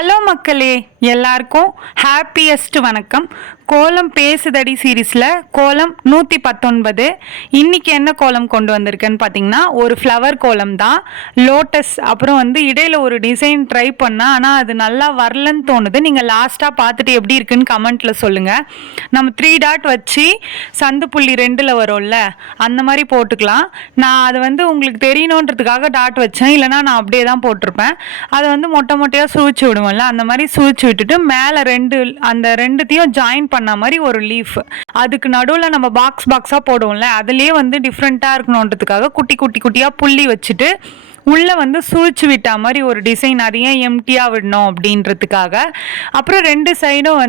Hello மக்களே, எல்லாருக்கும் happiest வணக்கம். கோலம் பேசுதடி சீரீஸில் கோலம் 119. இன்றைக்கி என்ன கோலம் கொண்டு வந்திருக்கேன்னு பார்த்தீங்கன்னா, ஒரு ஃப்ளவர் கோலம் தான். லோட்டஸ். அப்புறம் இடையில ஒரு டிசைன் ட்ரை பண்ணேன், ஆனால் அது நல்லா வரலன்னு தோணுது. நீங்கள் லாஸ்ட்டாக பார்த்துட்டு எப்படி இருக்குன்னு கமெண்ட்டில் சொல்லுங்கள். நம்ம 3 டாட் வச்சு சந்து புள்ளி 2ல் வரும்ல, அந்த மாதிரி போட்டுக்கலாம். நான் அது உங்களுக்கு தெரியணுன்றதுக்காக டாட் வச்சேன், இல்லைனா நான் அப்படியே தான் போட்டிருப்பேன். அதை மொட்டை மொட்டையாக சுழிச்சு விடுவோம்ல, அந்த மாதிரி சுழிச்சு விட்டுட்டு மேலே அந்த ரெண்டுத்தையும் ஜாயின் பண்ண மாதிரி ஒரு லீஃப், அதுக்கு நடுவில் நம்ம பாக்ஸாக போடுவோம்ல, அதுலேயே டிஃப்ரெண்ட்டாக இருக்கணுன்றதுக்காக குட்டி குட்டியாக புள்ளி வச்சுட்டு உள்ளே சுழிச்சு விட்டா மாதிரி ஒரு டிசைன். அது ஏன் எம்டியாக விடணும் அப்படின்றதுக்காக. அப்புறம் 2 சைடும்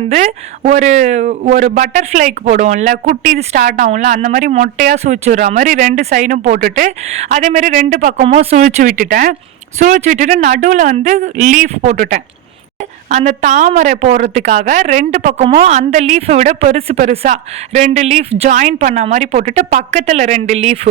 ஒரு பட்டர்ஃப்ளைக்கு போடுவோம்ல, குட்டி ஸ்டார்ட் ஆகும்ல, அந்த மாதிரி மொட்டையாக சுழிச்சு விடுற மாதிரி 2 சைடும் போட்டுட்டு அதேமாரி 2 பக்கமும் சுழிச்சு விட்டுட்டு நடுவில் லீஃப் போட்டுட்டேன். அந்த தாமரை போடுறதுக்காக 2 பக்கமும் அந்த லீஃபை விட பெருசாக 2 லீஃப் ஜாயின் பண்ண மாதிரி போட்டுட்டு பக்கத்தில் 2 லீஃப்.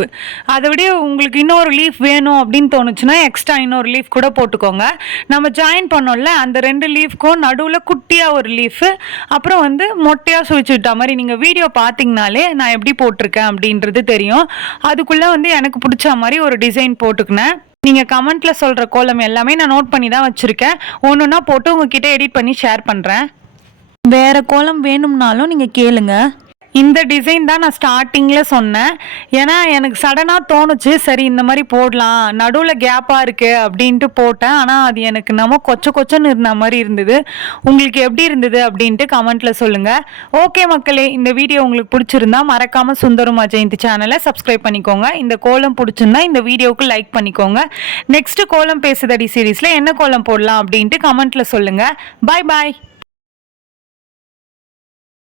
அதை விட உங்களுக்கு இன்னொரு லீஃப் வேணும் அப்படின்னு தோணுச்சுன்னா எக்ஸ்ட்ரா இன்னொரு லீஃப் கூட போட்டுக்கோங்க. நம்ம ஜாயின் பண்ணோம்ல, அந்த 2 லீஃப்க்கும் நடுவில் குட்டியாக ஒரு லீஃபு, அப்புறம் மொட்டையாக சுழிச்சு விட்டா மாதிரி. நீங்கள் வீடியோ பார்த்தீங்கனாலே நான் எப்படி போட்டிருக்கேன் அப்படின்றது தெரியும். அதுக்குள்ளே எனக்கு பிடிச்ச மாதிரி ஒரு டிசைன் போட்டுக்கினேன். நீங்கள் கமெண்ட்டில் சொல்கிற கோலம் எல்லாமே நான் நோட் பண்ணி தான் வச்சுருக்கேன். ஒன்றுன்னா போட்டு உங்ககிட்ட எடிட் பண்ணி ஷேர் பண்ணுறேன். வேறு கோலம் வேணும்னாலும் நீங்கள் கேளுங்க. இந்த டிசைன் தான் நான் ஸ்டார்டிங்கில் சொன்னேன். ஏன்னா எனக்கு சடனாக தோணுச்சு, சரி இந்த மாதிரி போடலாம், நடுவில் கேப்பாக இருக்குது அப்படின்ட்டு போட்டேன். ஆனால் அது எனக்கு நம்ம கொச்சன்னு இருந்த மாதிரி இருந்தது. உங்களுக்கு எப்படி இருந்தது அப்படின்ட்டு கமெண்ட்டில் சொல்லுங்கள். ஓகே மக்களே, இந்த வீடியோ உங்களுக்கு பிடிச்சிருந்தா மறக்காமல் சுந்தரம் அஜெயந்தி சேனலை சப்ஸ்கிரைப் பண்ணிக்கோங்க. இந்த கோலம் பிடிச்சிருந்தா இந்த வீடியோவுக்கு லைக் பண்ணிக்கோங்க. நெக்ஸ்ட்டு கோலம் பேசுதடி சீரீஸில் என்ன கோலம் போடலாம் அப்படின்ட்டு கமெண்ட்டில் சொல்லுங்கள். பாய்.